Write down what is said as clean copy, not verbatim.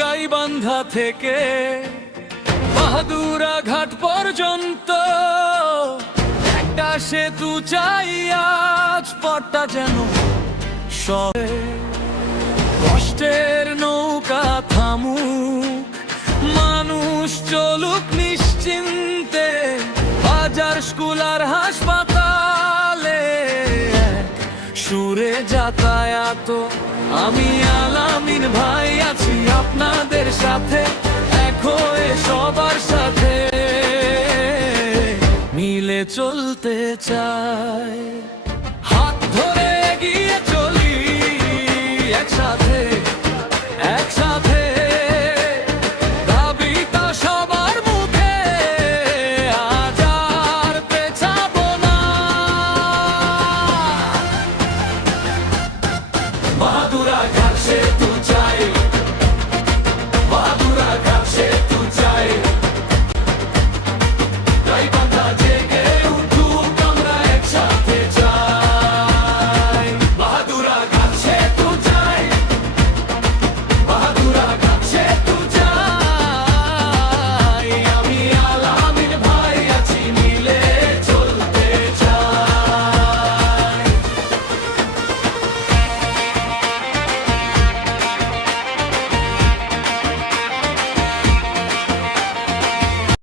গাইবান্ধা থেকে বাহাদুরা ঘাট পর্যন্ত একটা সেতু চাই আজ, পথটা যেন কষ্টের নৌকা থামুক, মানুষ চলুক নিশ্চিন্তে, বাজার স্কুল আর হাসপাতালে সুরে যাতায়াত। আমি আলামিন ভাই আছি আপনাদের সাথে, এক হয়ে সবার সাথে মিলে চলতে চাই, হাত ধরে এগিয়ে চলি একসাথে।